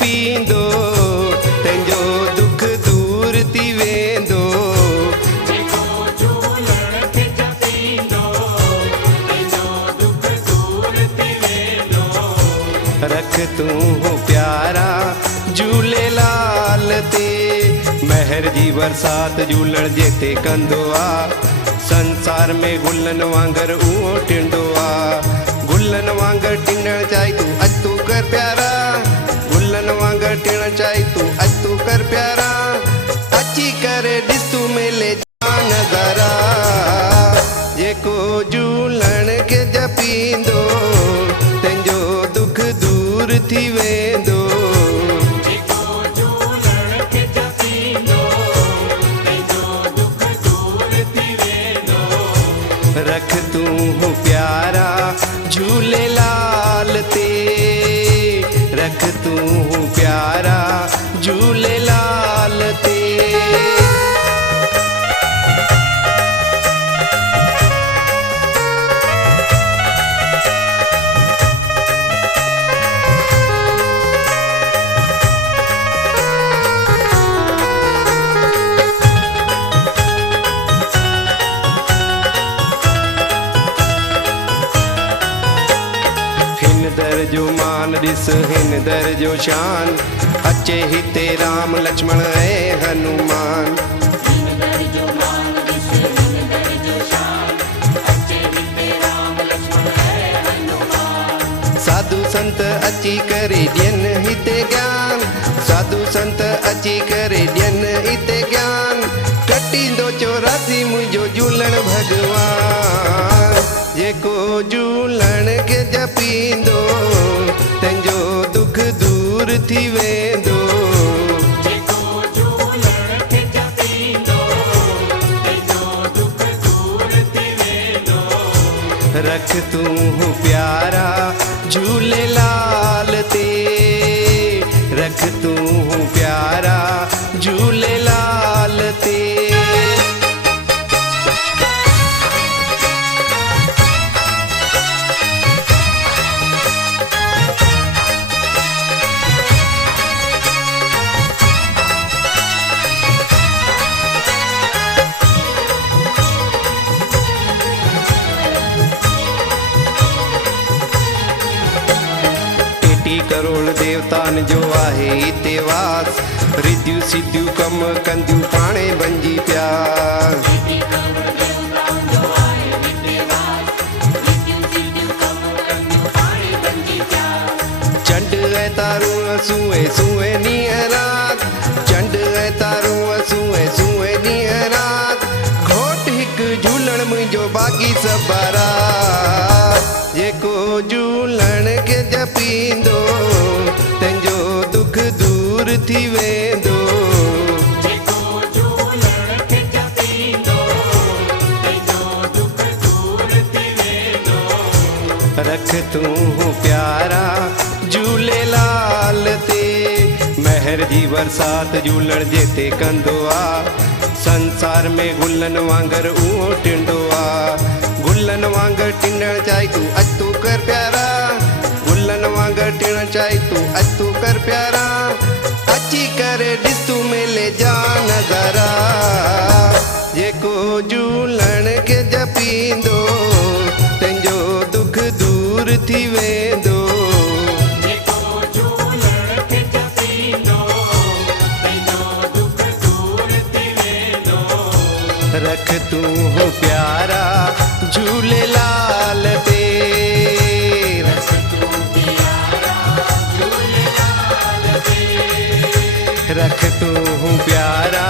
जपींदो तंहिंजो दुख दूर थी वेंदो। जेको झूलण खे जपींदो तंहिंजो दुख दूर थी वेंदो। रख तूं प्यारा झूलेलाल ते महर जी बरसात झूलण जेते कंदो आ। संसार में गुलन वांगर उहो टिंडो आ। गुलन वांगर टिंडण चाही तू अच तू कर प्यारा। गुलन वांगर टिंडण चाही तू अच तू कर प्यारा। अची करे ॾिस तू मेले जा नज़ारा। जेको झूलण खे जपींदो तंहिंजो दुख दूर थी वेंदो। जेको झूलण खे जपींदो तंहिंजो दुख दूर थी वेंदो। रख तूं प्यारा झूलेलाल ते। रख तूं प्यारा झूलेलाल ते। हिन दर जो मान ॾिस हिन दर जो शान। अचे हिते राम लक्ष्मण ऐं हनुमान। हिन दर जो मान ॾिस हिन दर जो शान। अचे हिते राम लक्ष्मण ऐं हनुमान। साधु संत अची करे ॾियनि हिते ज्ञान। साधु संत अची करे ॾियनि हिते ज्ञान। कटींदो चौरासी मुंहिंजो झूलण भॻवान। जेको झूलण खे जपींदो तंहिंजो दुख दूर थी वेंदो। जेको झूलण खे जपींदो तंहिंजो दुख दूर थी वेंदो। रख तूं प्यारा झूलेलाल ते। रख तूं प्यारा झूलेलाल ते। करोड़ देवतान जो आहे हिते वास। रिद्धियूं सिद्धियूं कम कंदियूं पाणे बणिजी पिया। चंड ऐं तारूं सूए सूए ॾींहं राति। चंड ऐं तारूं सूए सूए ॾींहं राति। घोट हिकु झूलण मुंहिंजो बाक़ी सबारा। जेको झूलण खे जपींदो तंहिंजो दुख दूर थी वेंदो। जेको झूलण खे जपींदो तंहिंजो दुख दूर थी वेंदो। रख तूं प्यारा झूलेलाल ते महर जी बरसात झूलण जेते कंदो आ। संसार में गुलन वांगर उहो टिंडो आ। गुलन वांगर टिंडण चाही तू अच तू कर प्यारा। गुलन वांगर टिंडण चाही तू अच तू कर प्यारा। अची करे ॾिस तू मेले जा नज़ारा। जेको झूलण खे जपींदो तंहिंजो दुख दूर थी वेंदो। जेको झूलण खे जपींदो तंहिंजो दुख दूर थी वेंदो। रख तूं प्यारा झूलेलाल ते। रख तूं प्यारा झूलेलाल ते। रख तूं प्यारा